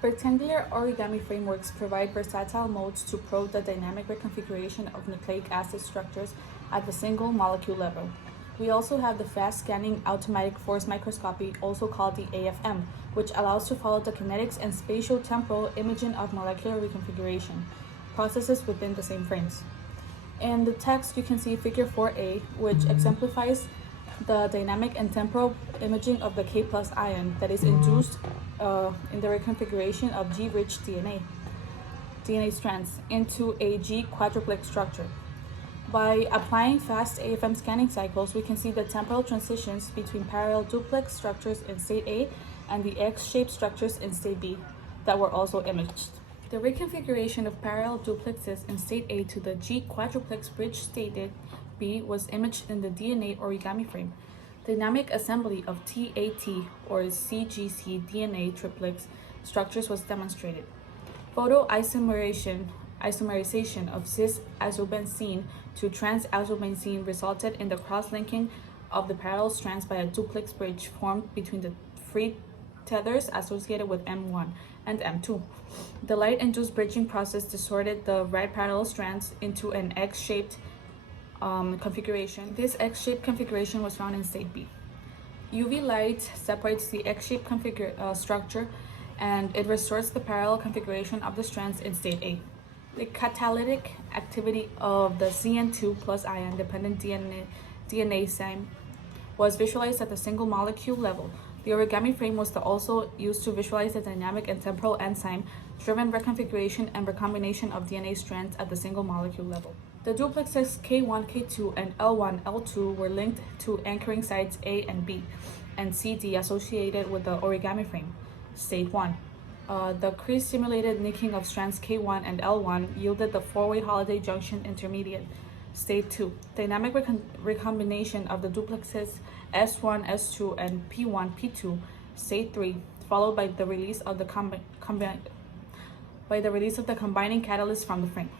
Rectangular origami frameworks provide versatile modes to probe the dynamic reconfiguration of nucleic acid structures at the single molecule level. We also have the fast scanning automatic force microscopy, also called the AFM, which allows to follow the kinetics and spatial-temporal imaging of molecular reconfiguration processes within the same frames. In the text, you can see figure 4a, which exemplifies the dynamic and temporal imaging of the K+ ion that is induced in the reconfiguration of G-rich DNA strands into a G quadruplex structure. By applying fast AFM scanning cycles, we can see the temporal transitions between parallel duplex structures in state A and the X-shaped structures in state B that were also imaged. The reconfiguration of parallel duplexes in state A to the G quadruplex bridge stated B was imaged in the DNA origami frame. Dynamic assembly of TAT or CGC DNA triplex structures was demonstrated. Photoisomerization of cis-isobenzene to trans-isobenzene resulted in the cross-linking of the parallel strands by a duplex bridge formed between the free tethers associated with M1 and M2. The light-induced bridging process distorted the right parallel strands into an X-shaped configuration. This X-shaped configuration was found in state B. UV light separates the X-shaped structure and it restores the parallel configuration of the strands in state A. The catalytic activity of the CN2+ ion-dependent DNA enzyme was visualized at the single molecule level. The origami frame was also used to visualize the dynamic and temporal enzyme-driven reconfiguration and recombination of DNA strands at the single molecule level. The duplexes K1, K2, and L1, L2 were linked to anchoring sites A and B and CD associated with the origami frame. State 1. The Cree-simulated nicking of strands K1 and L1 yielded the four-way holiday junction intermediate. State 2. Dynamic recombination of the duplexes S1, S2, and P1, P2. State 3. Followed by the release of the combining catalyst from the frame.